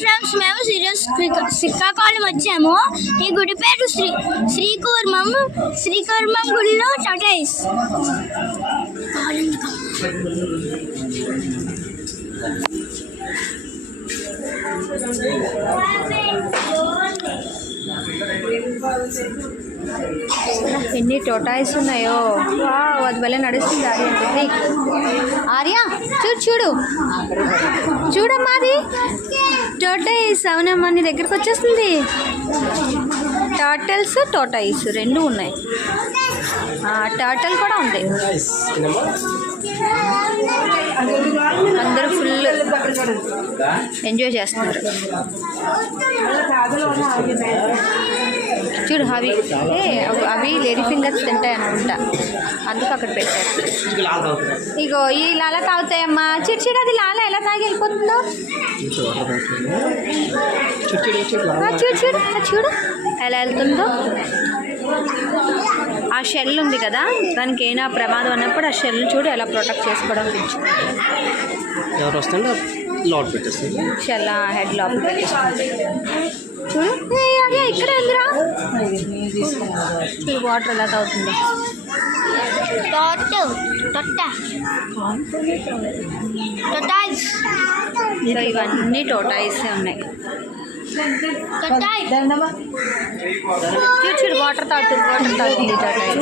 Friends, మేము శ్రీకాకుళం వచ్చాము. ఈ గుడి పేరు శ్రీకూర్మం గుడిలో టాటాయిస్. ఎన్ని టోటాయిస్ ఉన్నాయో. అది వల్ల నడుస్తుంది ఆర్య. చూడు చూడమ్మా, అది టోటాయిస్. అవునమ్మా, నీ దగ్గరకు వచ్చేస్తుంది. టర్టల్స్ టోటాయిస్ రెండు ఉన్నాయి. టర్టల్ కూడా ఉంది. అందరూ ఫుల్ ఎంజాయ్ చేస్తున్నారు. చూడు అవి లేడీ ఫింగర్స్ తింటాయి అనుకుంటా, అందుకు అక్కడ పెట్టారు. ఇగో ఈ లాల తాగుతాయమ్మా. చిడు అది లాల ఎలా తాగి వెళ్ళిపోతుందో. చూడు ఎలా వెళ్తుందో. ఆ షెల్ ఉంది కదా, దానికి ఏమైనా ప్రమాదం అన్నప్పుడు ఆ షెల్ చూడు ఎలా ప్రొటెక్ట్ చేసుకోవడం. ఎవరు వస్తుంటే లోడ్ పెట్టేస్తుంది. షెల్ హెడ్ లోపల పెట్టేస్తుంది. చూడు అదే ఇక్కడే ఉందిరా. చూడు వాటర్ ఎలా తాగుతుందో. సో ఇవన్నీ టోటాయిస్ ఉన్నాయి. చూడు వాటర్ తాగుతుంది టోటాయిస్.